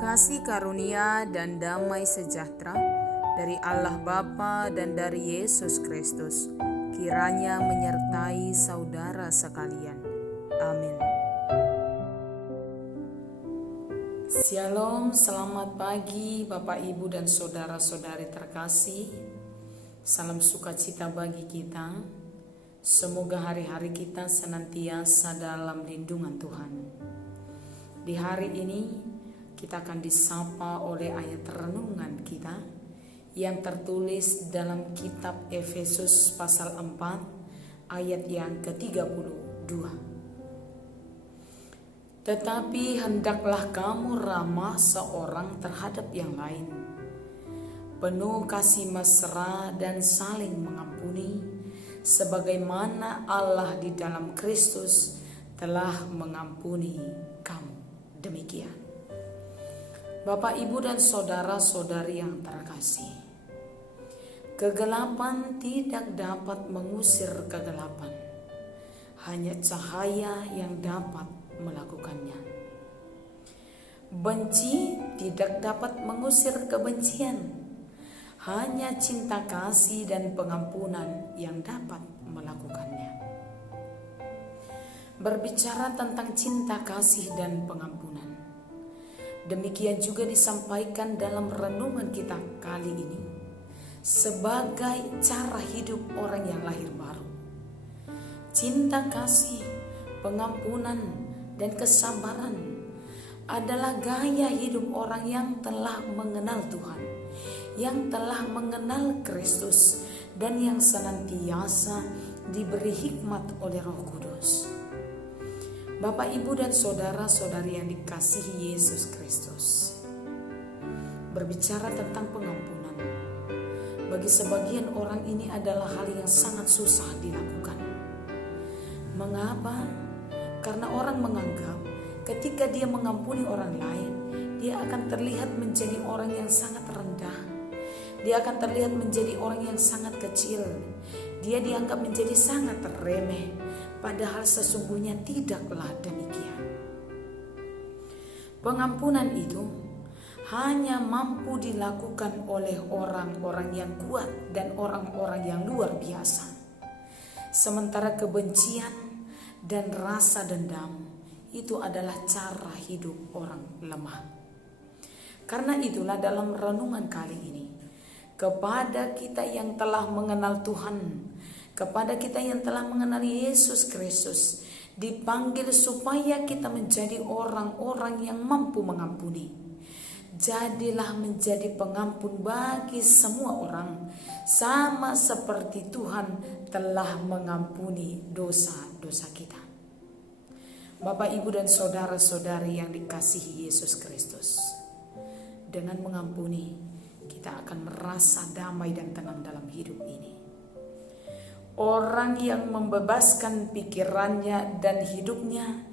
Kasih karunia dan damai sejahtera dari Allah Bapa dan dari Yesus Kristus kiranya menyertai saudara sekalian. Amin. Shalom, selamat pagi Bapak Ibu dan saudara-saudari terkasih. Salam sukacita bagi kita. Semoga hari-hari kita senantiasa dalam lindungan Tuhan. Di hari ini kita akan disapa oleh ayat renungan kita yang tertulis dalam kitab Efesus pasal 4 ayat yang ke-32. Tetapi hendaklah kamu ramah seorang terhadap yang lain, penuh kasih mesra dan saling mengampuni, sebagaimana Allah di dalam Kristus telah mengampuni kamu. Demikian. Bapak, Ibu, dan saudara-saudari yang terkasih, kegelapan tidak dapat mengusir kegelapan. Hanya cahaya yang dapat melakukannya. Benci tidak dapat mengusir kebencian. Hanya cinta kasih dan pengampunan yang dapat melakukannya. Berbicara tentang cinta kasih dan pengampunan, demikian juga disampaikan dalam renungan kita kali ini sebagai cara hidup orang yang lahir baru. Cinta kasih, pengampunan, dan kesabaran adalah gaya hidup orang yang telah mengenal Tuhan, yang telah mengenal Kristus, dan yang senantiasa diberi hikmat oleh Roh Kudus. Bapak, Ibu, dan saudara-saudari yang dikasihi Yesus Kristus, berbicara tentang pengampunan, bagi sebagian orang ini adalah hal yang sangat susah dilakukan. Mengapa? Karena orang menganggap ketika dia mengampuni orang lain, dia akan terlihat menjadi orang yang sangat rendah. Dia akan terlihat menjadi orang yang sangat kecil. Dia dianggap menjadi sangat remeh. Padahal sesungguhnya tidaklah demikian. Pengampunan itu hanya mampu dilakukan oleh orang-orang yang kuat dan orang-orang yang luar biasa. Sementara kebencian dan rasa dendam itu adalah cara hidup orang lemah. Karena itulah dalam renungan kali ini, kepada kita yang telah mengenal Tuhan, kepada kita yang telah mengenal Yesus Kristus, dipanggil supaya kita menjadi orang-orang yang mampu mengampuni. Jadilah menjadi pengampun bagi semua orang, sama seperti Tuhan telah mengampuni dosa-dosa kita. Bapak, Ibu, dan saudara-saudari yang dikasihi Yesus Kristus, dengan mengampuni kita akan merasa damai dan tenang dalam hidup ini. Orang yang membebaskan pikirannya dan hidupnya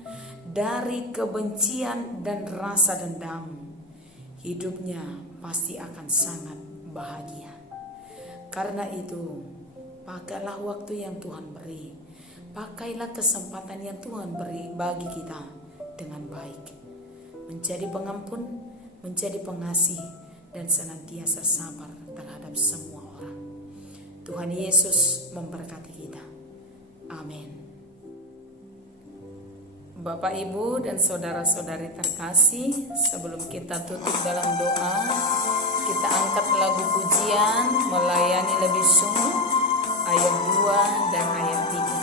dari kebencian dan rasa dendam, hidupnya pasti akan sangat bahagia. Karena itu, pakailah waktu yang Tuhan beri, pakailah kesempatan yang Tuhan beri bagi kita dengan baik, menjadi pengampun, menjadi pengasih, dan senantiasa sabar terhadap semua orang. Tuhan Yesus memberkati kita. Amin. Bapak, Ibu, dan saudara-saudari terkasih, sebelum kita tutup dalam doa, kita angkat lagu pujian Melayani Lebih Sungguh ayat 2 dan ayat 3.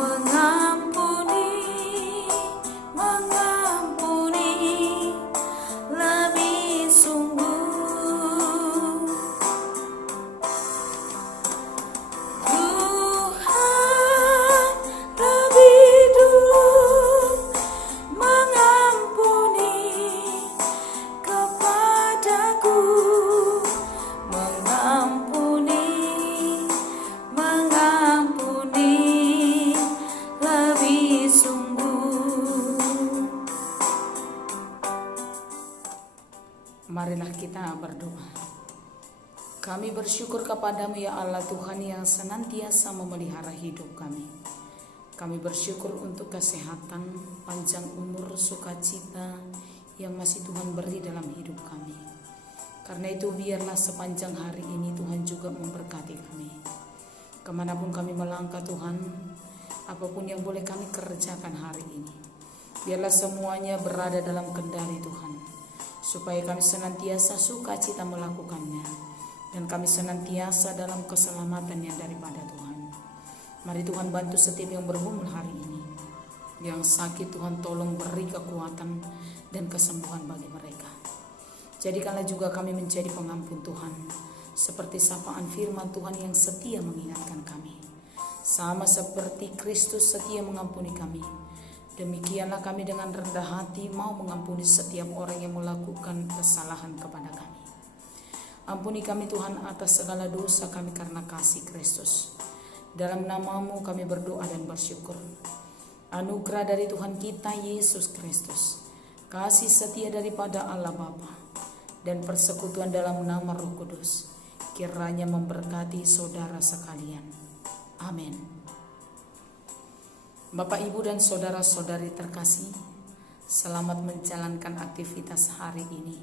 mengampuni, mengampuni lebih sungguh. Tuhan lebih dulu mengampuni kepadaku, mengampuni, mengampuni lebih sungguh. Marilah kita berdoa. Kami bersyukur kepadamu ya Allah Tuhan yang senantiasa memelihara hidup kami. Kami bersyukur untuk kesehatan, panjang umur, sukacita yang masih Tuhan beri dalam hidup kami. Karena itu biarlah sepanjang hari ini Tuhan juga memberkati kami. Kemanapun kami melangkah Tuhan, apapun yang boleh kami kerjakan hari ini, biarlah semuanya berada dalam kendali Tuhan, supaya kami senantiasa sukacita melakukannya, dan kami senantiasa dalam keselamatan yang daripada Tuhan. Mari Tuhan bantu setiap yang bergumul hari ini. Yang sakit Tuhan tolong beri kekuatan dan kesembuhan bagi mereka. Jadikanlah juga kami menjadi pengampun Tuhan, seperti sapaan firman Tuhan yang setia mengingatkan kami. Sama seperti Kristus setia mengampuni kami, demikianlah kami dengan rendah hati mau mengampuni setiap orang yang melakukan kesalahan kepada kami. Ampuni kami Tuhan atas segala dosa kami karena kasih Kristus. Dalam namamu kami berdoa dan bersyukur. Anugerah dari Tuhan kita Yesus Kristus, kasih setia daripada Allah Bapa, dan persekutuan dalam nama Roh Kudus kiranya memberkati saudara sekalian. Amin. Bapak, Ibu, dan saudara-saudari terkasih, selamat menjalankan aktivitas hari ini.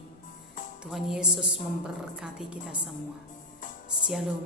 Tuhan Yesus memberkati kita semua. Shalom.